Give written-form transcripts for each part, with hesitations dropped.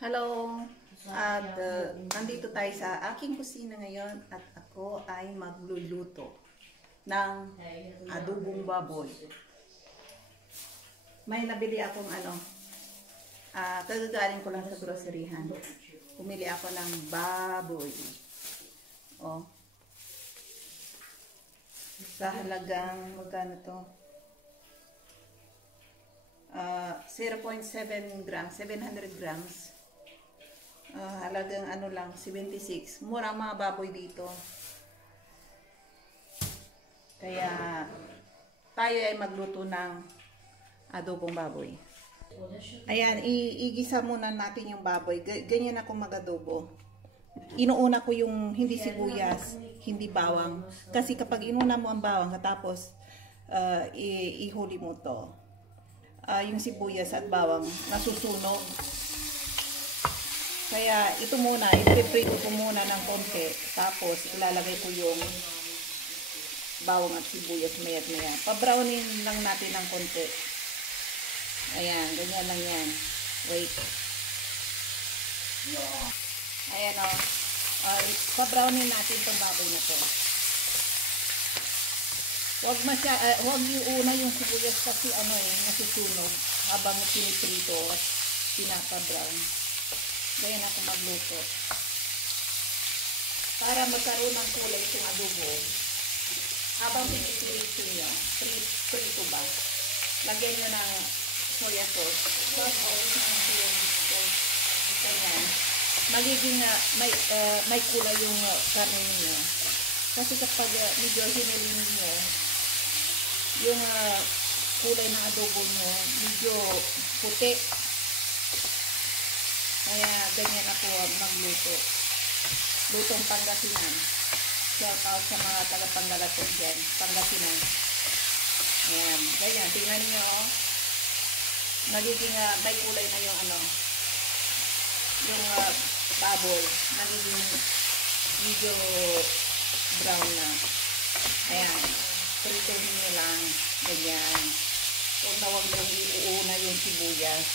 Hello! At nandito tayo sa aking kusina ngayon at ako ay magluluto ng adobong baboy. May nabili akong kagagaling ko lang sa groceryhan. Pumili ako ng baboy. Oh. Sa halagang, magkano to? 0.7 grams, 700 grams. Halagang lang, 76. Mura mga baboy dito. Kaya tayo ay magluto ng adobong baboy. Ayan, igisa muna natin yung baboy. Ganyan ako mag-adobo. Inuuna ko yung hindi sibuyas, hindi bawang. Kasi kapag inuna mo ang bawang, tapos ihuli mo to, yung sibuyas at bawang nasusunog. Kaya ito muna, i-prito ko muna ng konti. Tapos ilalagay ko yung bawang at sibuyas mayat maya. Pa-brownin lang natin ng konti. Ayan, ganyan lang yan. Wait. Ayan o. Pa-brownin natin itong baboy na to. Huwag iuna yung sibuyas kasi nasusunog habang piniprito at pinapa-brown. Ganyan ako magluto. Para magkaroon ng kulay itong adobo, habang piniprito nyo, prito ba, lagyan nyo ng soya sauce. Soya sauce ng soya sauce. Ganyan. Magiging may kulay yung karne niyo. Kasi kapag medyo hinilin nyo, yung kulay ng adobo nyo, medyo puti. Kaya ganyan ako magluto. Lutong Pangasinan. Shout out sa mga taga-Pangalato dyan. Pangasinan. Ayan. Ganyan. Tingnan niyo. Nagiging may kulay na yung yung baboy. Nagiging medyo brown na. Ayan. Prituhin nyo lang. Ganyan. Huwag na huwag nyo iuuna yung sibuyas.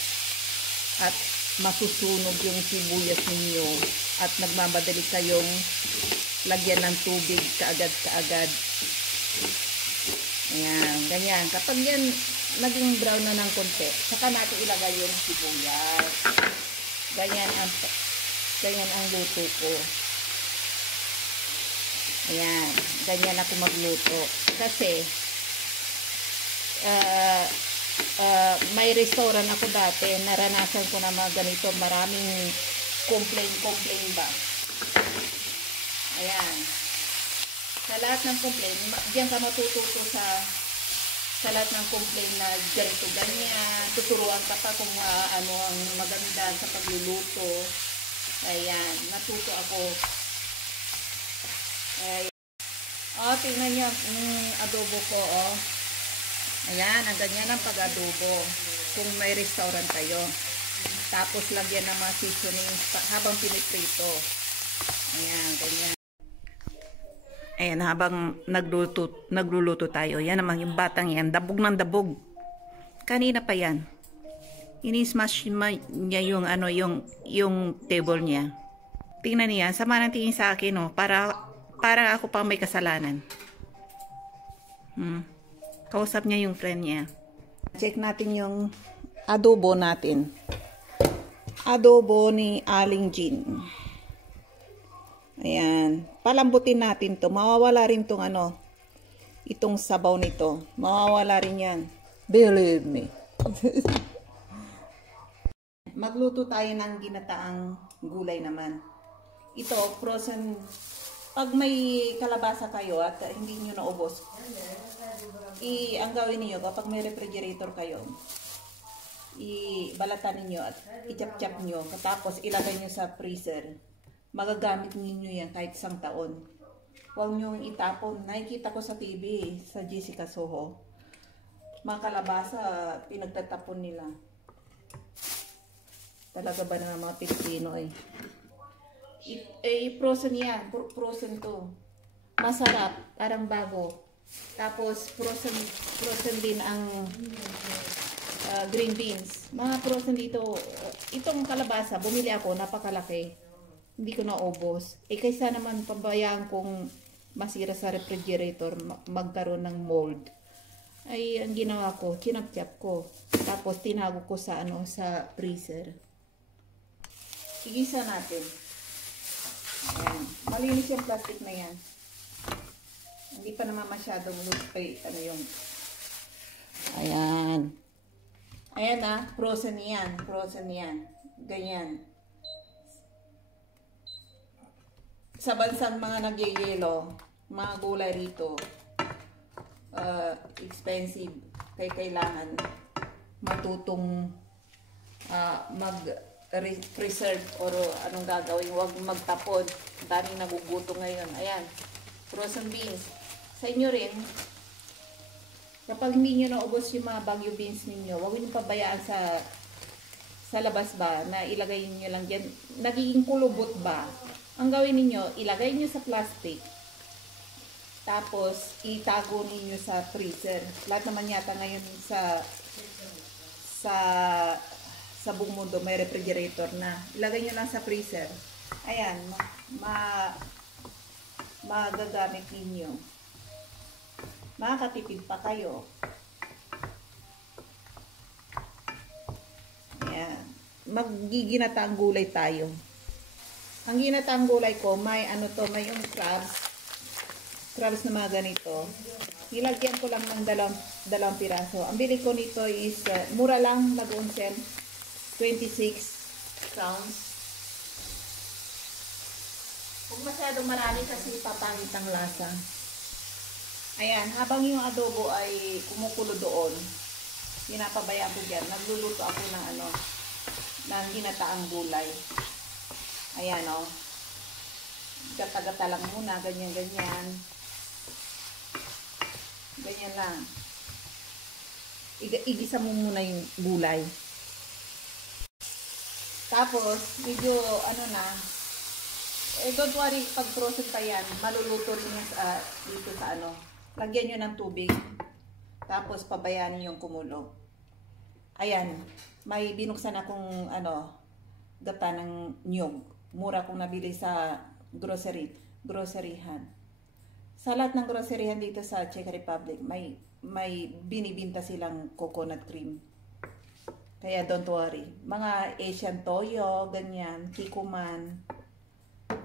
At masusunog yung sibuyas ninyo. At nagmamadali kayong lagyan ng tubig kaagad-kaagad. Ayan. Ganyan. Kapag yan naging brown na ng konti, saka natin ilagay yung sibuyas. Ganyan ang luto ko. Ayan. Ganyan ako magluto. Kasi may restaurant ako dati, naranasan ko na mga ganito, maraming complain ba. Ayan. Sa lahat ng complain, diyan ka matututo sa lahat ng complain na ganito, ganyan. Tuturuan ka pa kung ano ang maganda sa pagluluto. Ayan. Natuto ako. Ayan. Tingnan nyo adobo ko, Ayan, ang ganyan ang pag-adobo kung may restaurant kayo. Tapos lagyan ng mga seasonings habang piniprito. Ayan, ganyan. Ayan, habang nagluluto tayo. Yan naman yung batang yan. Dabog ng dabog. Kanina pa yan. Ini-smash niya yung yung table niya. Tingnan niya. Sama ng tingin sa akin, para ako pang may kasalanan. Kausap niya yung friend niya. Check natin yung adobo natin. Adobo ni Aling Jean. Ayan. Palambutin natin to. Mawawala rin tong itong sabaw nito. Mawawala rin yan. Believe me. Magluto tayo ng ginataang gulay naman. Ito, frozen. Pag may kalabasa kayo at hindi nyo naubos, ang gawin niyo kapag may refrigerator kayo, ibalatan niyo at i-chop-chop niyo, tapos ilagay niyo sa freezer. Magagamit niyo yan kahit isang taon. Huwag niyo itapon. Nakikita ko sa TV, sa Jessica Soho, mga kalabasa pinagtatapon nila. Talaga ba na mga Pilipino frozen yan. Frozen to. Masarap. Parang bago. Tapos frozen din ang green beans. Mga frozen dito, itong kalabasa, bumili ako, napakalaki. Hindi ko naubos. Kaysa naman pabayaan kong masira sa refrigerator, magkaroon ng mold. Ay, ang ginawa ko, kinapchap ko. Tapos, tinago ko sa, sa freezer. Igisa natin. Ayan. Malinis yung plastic na yan. Hindi pa naman masyadong loose pa yung... Ayan. Ayan na, frozen yan. Frozen yan. Ganyan. Sa bansang mga nagyayelo, mga gulay rito, expensive. Kaya kailangan matutong mag-preserve or anong gagawin. Huwag magtapon. Daming naguguto ngayon. Ayan. Frozen beans. Sa inyo rin, kapag hindi nyo naubos yung mga bagyo beans ninyo, huwag nyo pabayaan sa labas ba na ilagay nyo lang dyan. Nagiging kulubot ba? Ang gawin ninyo, ilagay nyo sa plastic. Tapos, itago ninyo sa freezer. Lahat naman yata ngayon sa buong mundo may refrigerator na. Ilagay nyo lang sa freezer. Ayan, magagamit ninyo. Makakatipid pa kayo. Ayan. Magiginataang gulay tayo. Ang ginataang gulay ko, may may yung crabs. Crabs na mga ganito. Nilagyan ko lang ng dalawang piraso. Ang bili ko nito is, mura lang, nag-unsel. 26 pounds. Huwag masyadong marami kasi papangit ang lasa. Ayan, habang yung adobo ay kumukulo doon, pinapabayaan ko dyan. Nagluluto ako ng ginataang gulay. Ayan o. Gata-gata lang muna, ganyan-ganyan. Ganyan lang. Igisa mo muna yung gulay. Tapos, medyo don't worry, pag frozen pa yan, maluluto rin yan dito sa lagyan nyo ng tubig. Tapos, pabayaan yung kumulo. Ayan, may binuksan akong gata ng nyug. Mura kong nabili sa groceryhan. Sa lahat ng groceryhan dito sa Czech Republic, may binibinta silang coconut cream. Kaya don't worry. Mga Asian toyo, ganyan, kikuman,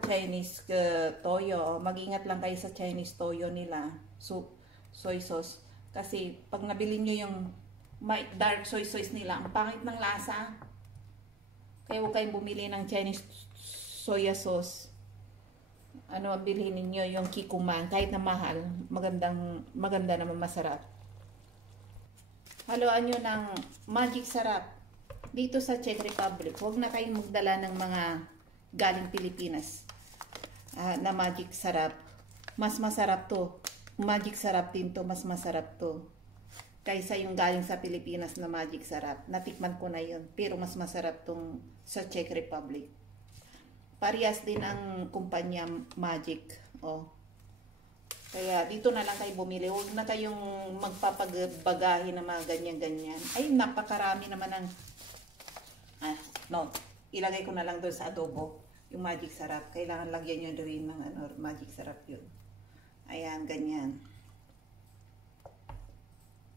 Chinese toyo. Mag-ingat lang kayo sa Chinese toyo nila. Soy sauce. Kasi pag nabili nyo yung dark soy sauce nila, ang pangit ng lasa. Kaya huwag kayong bumili ng Chinese soya sauce. Ang bilhin ninyo yung kikuman. Kahit na mahal, maganda naman, masarap. Haluan nyo ng magic sarap. Dito sa Czech Republic, huwag na kayong magdala ng mga galing Pilipinas na magic sarap. Mas masarap to. Magic sarap din to. Mas masarap to. Kaysa yung galing sa Pilipinas na magic sarap. Natikman ko na yun. Pero mas masarap tong sa Czech Republic. Parehas din ang kumpanya Magic. Kaya dito na lang kayo bumili. Huwag na kayong magpapagbagahe na mga ganyan-ganyan. Ay, napakarami naman ng... ilagay ko na lang doon sa adobo. Yung magic sarap. Kailangan lagyan nyo rin ng magic sarap yun. Ayan, ganyan.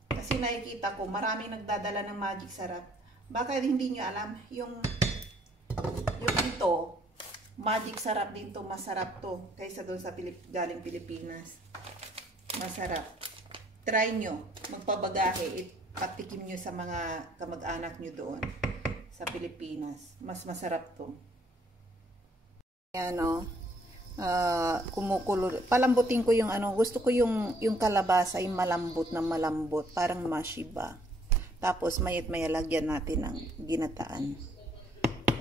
Kasi nakikita ko, maraming nagdadala ng magic sarap. Baka hindi nyo alam, yung ito, magic sarap din to, masarap to kaysa doon sa galing Pilipinas. Masarap. Try nyo, magpabagahe, ipatikim nyo sa mga kamag-anak nyo doon sa Pilipinas. Mas masarap to. Ayan kumukulo. Palambutin ko yung gusto ko yung kalabasa ay malambot na malambot, parang mushy ba. Tapos mayat-maya lagyan natin ng ginataan.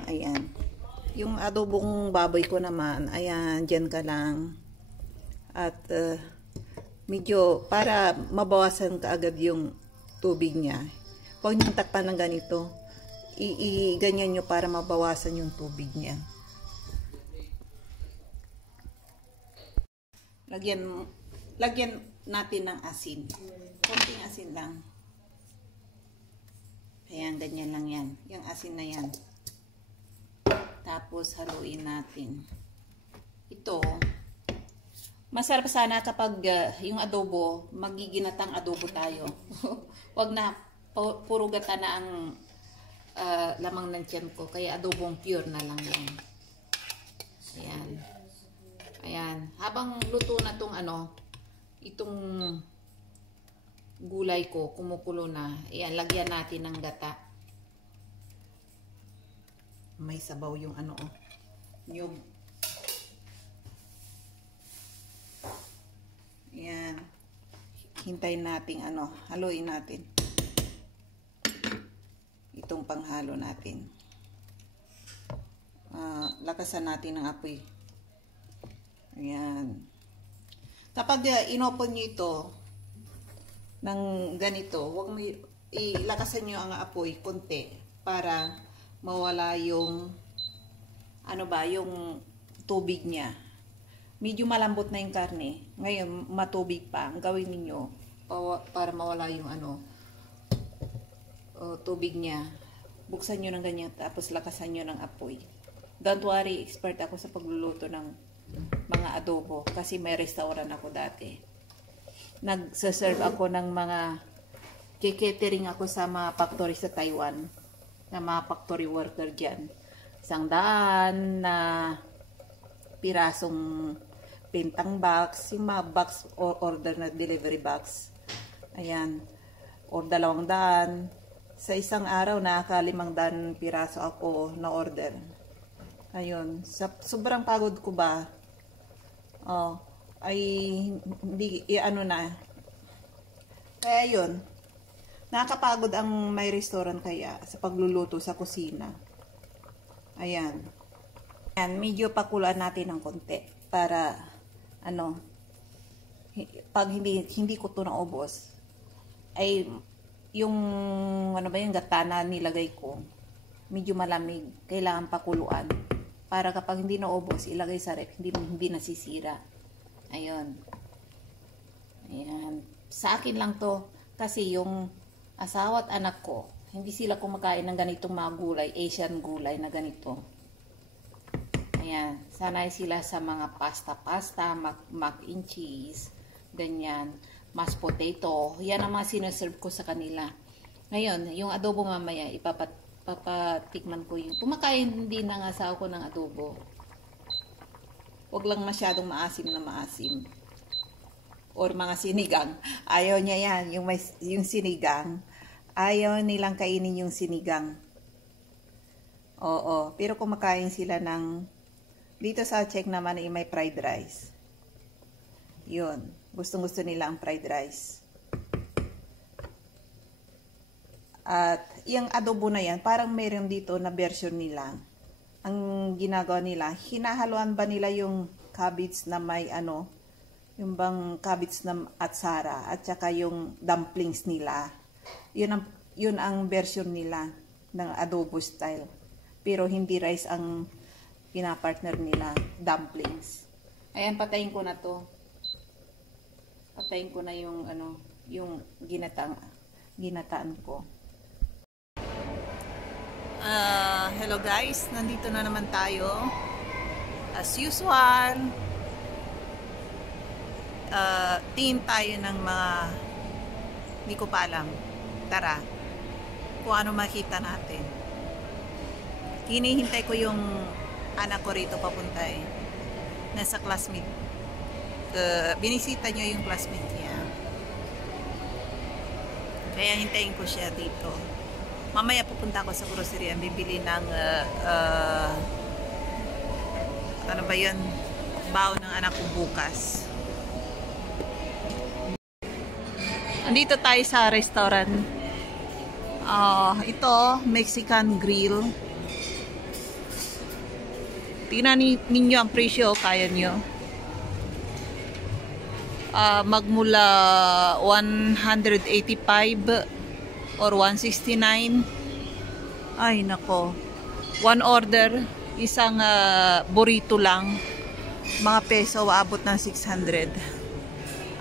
Ayan. Yung adobong baboy ko naman, ayan, dyan ka lang. At medyo para mabawasan kaagad yung tubig niya. Huwag niyong takpan ng ganito. Ganyan nyo para mabawasan yung tubig niya. Lagyan natin ng asin. Konting asin lang. Ayan, ganyan lang yan. Yung asin na yan. Tapos, haluin natin. Ito, masarap sana kapag yung adobo, magiginatang adobo tayo. Wag na, puro gata na ang lamang ng tiyan ko. Kaya adobong pure na lang yan. Ayan. Ayan. Habang luto na tong itong gulay ko, kumukulo na. Ayan, lagyan natin ng gata. May sabaw yung nyug. Ayan. Hintayin natin haluin natin. Itong panghalo natin. Lakasan natin ng apoy. Ayan. Kapag inopon nyo ito ng ganito, huwag mo ilakasan nyo ang apoy konti para mawala yung yung tubig niya. Medyo malambot na yung karne. Ngayon, matubig pa. Ang gawin niyo para mawala yung tubig niya. Buksan nyo ng ganyan, tapos lakasan nyo ng apoy. Don't worry, expert ako sa pagluluto ng mga adobo. Kasi may restaurant ako dati. Nagsaserve ako ng mga catering ako sa mga factory sa Taiwan. Na mga factory worker dyan. 100 na pirasong pintang box, yung mga box or order na delivery box. Ayan. Or 200. Sa isang araw, nakaka-500 piraso ako na order. Ayun. Sobrang pagod ko ba? Ay hindi, na. Kaya yun. Nakakapagod ang may restaurant kaya sa pagluluto sa kusina. Ayan. Ayan, medyo pakuluan natin ng konti para pag hindi ko to naubos ay yung yung gata na nilagay ko medyo malamig, kailangan pakuluan para kapag hindi naubos ilagay sa ref, hindi nasisira. Ayun. Ayan. Sa akin lang to kasi yung asawa at anak ko hindi sila kumakain ng ganitong mga gulay, Asian gulay na ganito. Ayan, sanay sila sa mga pasta, mac and cheese, ganyan, mashed potato. Yan ang mga sineserve ko sa kanila. Ngayon, yung adobo mamaya, ipapatikman ko yung kumakain din ng asawa ko ng adobo. Huwag lang masyadong maasim na maasim. Or mga sinigang. Ayaw niya yan, yung sinigang. Ayaw nilang kainin yung sinigang. Oo, pero kumakain sila ng dito sa Czech naman ay may fried rice. Yun. Gustong-gusto nila ang fried rice. At yung adobo na yan, parang meron dito na version nila. Ang ginagawa nila, hinahaluan ba nila yung cabbage na may yung bang cabbage na atsara at saka yung dumplings nila. Yun ang version nila ng adobo style. Pero hindi rice ang pinapartner nila, dumplings. Ayan, patayin ko na to. Patayin ko na yung yung ginataan ko. Hello guys, nandito na naman tayo. As usual, tingin tayo ng mga hindi ko pa alam. Tara, kung ano makita natin. Hinihintay ko yung anak ko rito papunta eh. Nasa classmate. Binisita niyo yung classmate niya. Kaya hintayin ko siya dito. Mamaya pupunta ako sa grocery. Bibili ng ano ba yun? Bao ng anak ko bukas. Andito tayo sa restaurant. Ito, Mexican Grill. Tingnan ninyo ang presyo, kaya nyo. Magmula 185 or 169. Ay, nako. One order, isang burrito lang. Mga peso, aabot ng 600.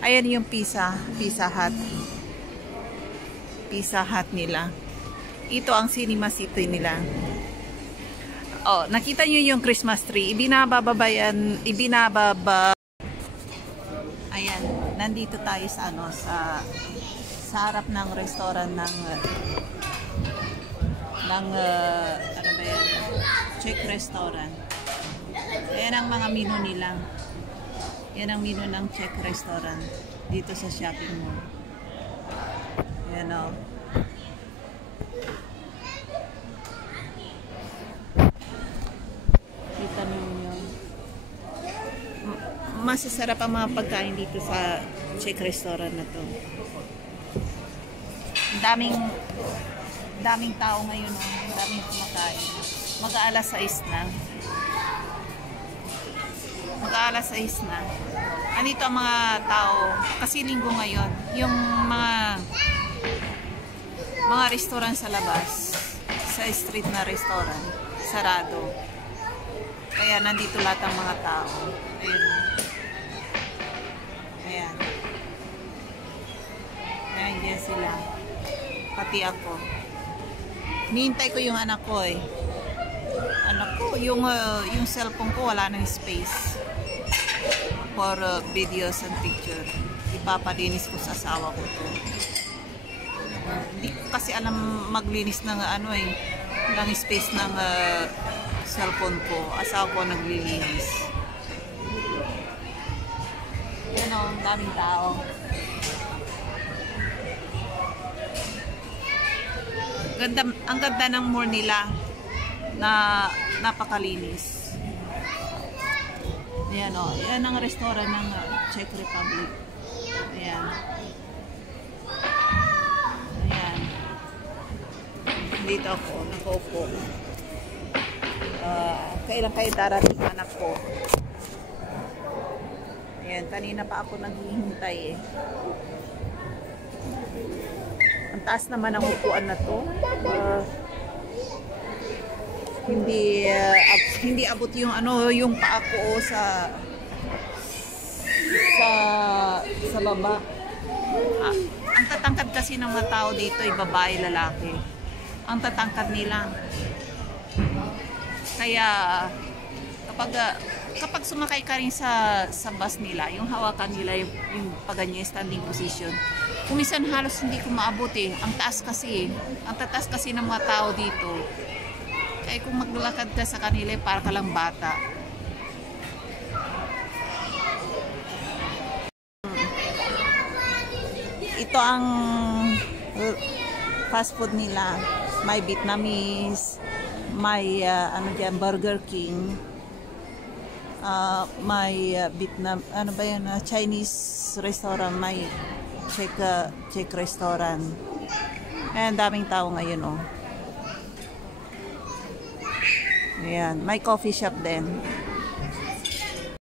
Ayan yung Pizza Hut. Pizza Hut nila. Ito ang Cinema City nila. Oh, nakita nyo yung Christmas tree. Ibinababa yan. Ayan, nandito tayo sa sa harap ng restaurant ng ano ba yan? Czech restaurant. Ayan ang mga menu nila. Yan ang menu ng Czech restaurant dito sa shopping mall. Ayan o. Kita ninyo. Masasarap ang mga pagkain dito sa Czech restaurant na to. Daming tao ngayon, oh. Daming kumakain. Mag-aalas 6 na. Mag-aalas 6 na. Andito ang mga tao. Kasi linggo ngayon. Yung mga restaurant sa labas, sa street na restaurant, sarado. Kaya nandito lahat ang mga tao. Ayun. Ayan. Ayan, dyan sila. Pati ako. Nihintay ko yung anak ko eh. Anak ko, yung cellphone ko wala nang space for videos and picture. Ipapalinis ko sa asawa ko to. Hindi ko kasi alam maglinis ng ng space ng cellphone ko. Asawa ko naglilinis. Yan o, ang daming tao. Ang ganda ng mall nila na napakalinis. Ayan o, yan ang restaurant ng Czech Republic. Ayan. Ayan. Dito ako, nakaupo. Kailan kayo darating anak ko? Ayan, kanina pa ako naghihintay eh. Ang taas naman ang upuan na to. Hindi abot yung yung paa ko sa baba. Ang tatangkad kasi ng mga tao dito ay babae, lalaki. Ang tatangkad nila. Kaya kapag sumakay ka rin sa bus nila, yung hawakan nila yung paganyan standing position. Kuminsan halos hindi ko maabot eh. Ang taas kasi ng mga tao dito. Kaya kung maglalakad ka sa kanila, para ka lang bata. Ito ang fast food nila. May Vietnamese, may Burger King, may Vietnam, Chinese restaurant, may Czech restaurant. Ayan, daming tao ngayon oh. Ayan, may coffee shop din.